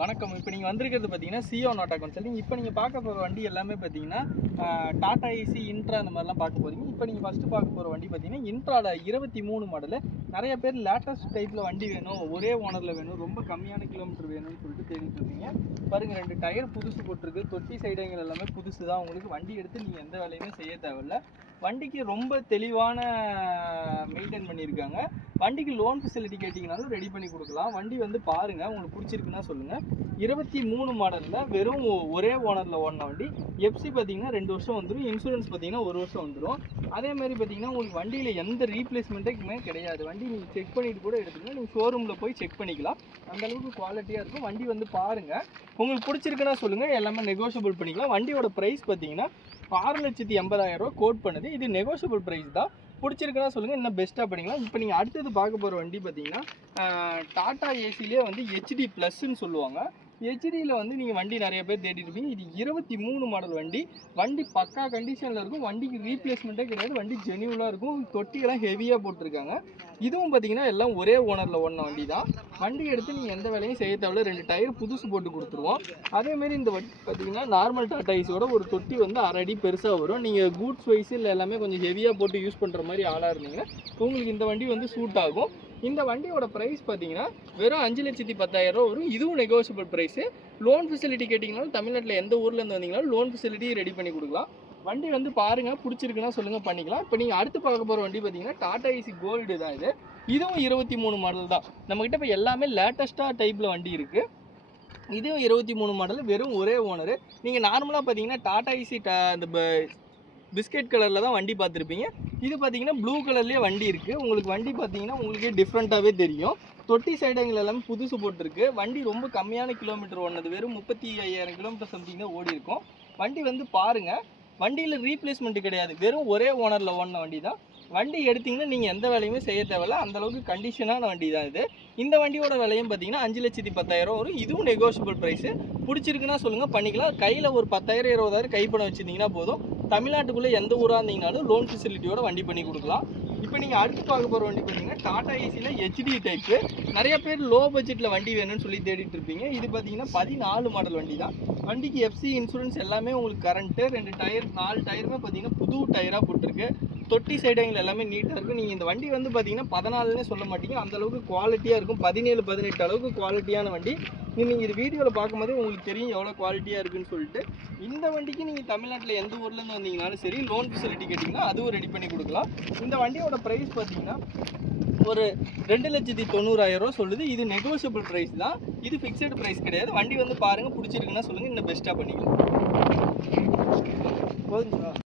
வணக்கம். இப்போ நீங்கள் வந்திருக்கிறது பார்த்தீங்கன்னா சிஓ நாட்டா கன்சல்டிங். இப்போ நீங்கள் பார்க்க போகிற வண்டி எல்லாமே பார்த்தீங்கன்னா டாடா ஏசி இன்ட்ரா அந்த மாதிரிலாம் பார்க்க போகிறீங்க. இப்போ நீங்கள் ஃபஸ்ட்டு பார்க்க போகிற வண்டி பார்த்தீங்கன்னா இன்ட்ராவில் 23 மாடலு. நிறைய பேர் லேட்டஸ்ட் டைப்பில் வண்டி வேணும், ஒரே ஓனரில் வேணும், ரொம்ப கம்மியான கிலோமீட்டர் வேணும்னு சொல்லிட்டு தேடிட்டு இருந்தீங்க. பாருங்கள், 2 டயர் புதுசு போட்டிருக்கு, தொட்டி சைடுங்கள் எல்லாமே புதுசு தான். உங்களுக்கு வண்டி எடுத்து நீங்கள் எந்த வேலையுமே செய்ய தேவையில்லை. வண்டிக்கு ரொம்ப தெளிவான மெயின்டைன் பண்ணியிருக்காங்க. வண்டிக்கு லோன் ஃபெசிலிட்டி கேட்டிங்கனாலும் ரெடி பண்ணி கொடுக்கலாம். வண்டி வந்து பாருங்கள், உங்களுக்கு பிடிச்சிருக்குன்னா சொல்லுங்கள். 23 மாடலில் வெறும் ஒரே ஓனரில் ஓடின வண்டி. எஃப்சி பார்த்தீங்கன்னா 2 வருஷம் வந்துடும், இன்சூரன்ஸ் பார்த்தீங்கன்னா 1 வருஷம் வந்துடும். அதேமாதிரி பார்த்தீங்கன்னா உங்களுக்கு வண்டியில் எந்த ரீப்ளேஸ்மெண்ட்டுமே கிடையாது. வண்டி நீங்கள் செக் பண்ணிவிட்டு கூட எடுத்துக்கலாம், நீங்கள் ஷோரூமில் போய் செக் பண்ணிக்கலாம். அந்தளவுக்கு குவாலிட்டியாக இருக்கும். வண்டி வந்து பாருங்கள், உங்களுக்கு பிடிச்சிருக்குன்னா சொல்லுங்கள், எல்லாமே நெகோஷியபிள் பண்ணிக்கலாம். வண்டியோட ப்ரைஸ் பார்த்தீங்கன்னா 6,80,000 கோட் பண்ணுது. இது நெகோஷியபிள் ப்ரைஸ் தான். பிடிச்சிருக்குன்னா சொல்லுங்கள், இன்னும் பெஸ்ட்டாக பண்ணிக்கலாம். இப்போ நீங்கள் அடுத்தது பார்க்க போகிற வண்டி பார்த்தீங்கன்னா டாடா ஏசிலே வந்து ஹெச்டி ப்ளஸ்ன்னு சொல்லுவாங்க. ஹெச்டியில் வந்து நீங்கள் வண்டி நிறைய பேர் தேடிட்டு இருப்பீங்க. இது 23 மாடல் வண்டி. வண்டி பக்கா கண்டிஷனில் இருக்கும். வண்டிக்கு ரீப்ளேஸ்மெண்ட்டே கிடையாது. வண்டி ஜென்யூலாக இருக்கும். தொட்டியெல்லாம் ஹெவியாக போட்டிருக்காங்க. இதுவும் பார்த்தீங்கன்னா எல்லாம் ஒரே ஓனரில் ஓடின வண்டி தான். வண்டி எடுத்து நீங்கள் எந்த வேலையும் செய்ய தேவையில்ல. 2 டயர் புதுசு போட்டு கொடுத்துருவோம். அதேமாரி இந்த வண்டி பார்த்தீங்கன்னா நார்மல் டாடா ஏசியோட ஒரு தொட்டி வந்து 1/2 அடி பெருசாக வரும். நீங்கள் கூட்ஸ் வைஸ் இல்லை எல்லாமே கொஞ்சம் ஹெவியாக போட்டு யூஸ் பண்ணுற மாதிரி ஆளாக இருந்தீங்கன்னா உங்களுக்கு இந்த வண்டி வந்து சூட் ஆகும். இந்த வண்டியோட ப்ரைஸ் பார்த்தீங்கன்னா வெறும் 5,10,000 வரும். இதுவும் நெகோஷியபிள் ப்ரைஸு. லோன் ஃபெசிலிட்டி கேட்டிங்கனாலும் தமிழ்நாட்டில் எந்த ஊர்லேருந்து வந்தீங்கனாலும் லோன் ஃபெசிலிட்டி ரெடி பண்ணி கொடுக்கலாம். வண்டி வந்து பாருங்கள், பிடிச்சிருக்குன்னா சொல்லுங்கள், பண்ணிக்கலாம். இப்போ நீங்கள் அடுத்து பார்க்க போகிற வண்டி பார்த்தீங்கன்னா டாடா ஏசி கோல்டு தான். இதுவும் 23 மாடல் தான். நம்மக்கிட்ட இப்போ எல்லாமே லேட்டஸ்ட்டாக டைப்பில் வண்டி இருக்குது. இதுவும் 23 மாடல், வெறும் ஒரே ஓனரு. நீங்கள் நார்மலாக பார்த்தீங்கன்னா டாடா ஏசி அந்த பிஸ்கெட் கலரில் தான் வண்டி பார்த்துருப்பீங்க. இது பார்த்தீங்கன்னா ப்ளூ கலர்லேயே வண்டி இருக்குது. உங்களுக்கு வண்டி பார்த்தீங்கன்னா உங்களுக்கே டிஃப்ரெண்ட்டாகவே தெரியும். தொட்டி சைடுங்கள் எல்லாமே புதுசு போட்டிருக்கு. வண்டி ரொம்ப கம்மியான கிலோமீட்டர் ஓடினது, வெறும் 35,000 கிலோமீட்டர் சம்திங் தான் ஓடி இருக்கும். வண்டி வந்து பாருங்கள், வண்டியில் ரீப்ளேஸ்மெண்ட் கிடையாது, வெறும் ஒரே ஓனரில் ஓடின வண்டி தான். வண்டி எடுத்திங்கன்னா நீங்கள் எந்த வேலையுமே செய்ய தேவையில்ல. அந்தளவுக்கு கண்டிஷனான வண்டி தான் இது. இந்த வண்டியோட விலையும் பார்த்தீங்கன்னா 5,10,000 வரும். இதுவும் நெகோஷியபிள் ப்ரைஸு. பிடிச்சிருக்குன்னா சொல்லுங்கள், பண்ணிக்கலாம். கையில் ஒரு 10,000 20,000 கைப்பணம் வச்சுருந்தீங்கன்னா போதும். தமிழ்நாட்டுக்குள்ளே எந்த ஊராக இருந்தீங்கனாலும் லோன் ஃபெசிலிட்டியோட வண்டி பண்ணி கொடுக்கலாம். இப்போ நீங்கள் அடுத்து பார்க்க போகிற வண்டி பார்த்தீங்கன்னா டாடா ஏசியில் ஹெச்டி டைப்பு. நிறைய பேர் லோ பட்ஜெட்டில் வண்டி வேணும்னு சொல்லி தேடிட்டு இருப்பீங்க. இது பார்த்தீங்கன்னா 14 மாடல் வண்டி தான். வண்டிக்கு எஃப்சி இன்சூரன்ஸ் எல்லாமே உங்களுக்கு கரண்ட்டு. 2 டயர் 4 டயருமே பார்த்தீங்கன்னா புது டயராக போட்டிருக்கு. தொட்டி சைடுங்கள் எல்லாமே நீட்டாக இருக்கும். நீங்கள் இந்த வண்டி வந்து பார்த்தீங்கன்னா 14னே சொல்ல மாட்டீங்க, அந்தளவுக்கு குவாலிட்டியாக இருக்கும். 17 18 அளவுக்கு குவாலிட்டியான வண்டி. நீங்கள் இது வீடியோவில் பார்க்கும்போதே உங்களுக்கு தெரியும் எவ்வளோ குவாலிட்டியாக இருக்குன்னு சொல்லிட்டு. இந்த வண்டிக்கு நீங்கள் தமிழ்நாட்டில் எந்த ஊர்லேருந்து வந்தீங்கனாலும் சரி, லோன் ஃபெசிலிட்டி கேட்டிங்கன்னா அதுவும் ரெடி பண்ணி கொடுக்கலாம். இந்த வண்டியோட ப்ரைஸ் பார்த்தீங்கன்னா ஒரு 2,90,000 சொல்லுது. இது நெகோஷியபிள் ப்ரைஸ் தான். இது ஃபிக்ஸட் ப்ரைஸ் கிடையாது. வண்டி வந்து பாருங்கள், பிடிச்சிருக்குன்னா சொல்லுங்கள், இன்னும் பெஸ்ட்டாக பண்ணிக்கலாம். போதுங்களா?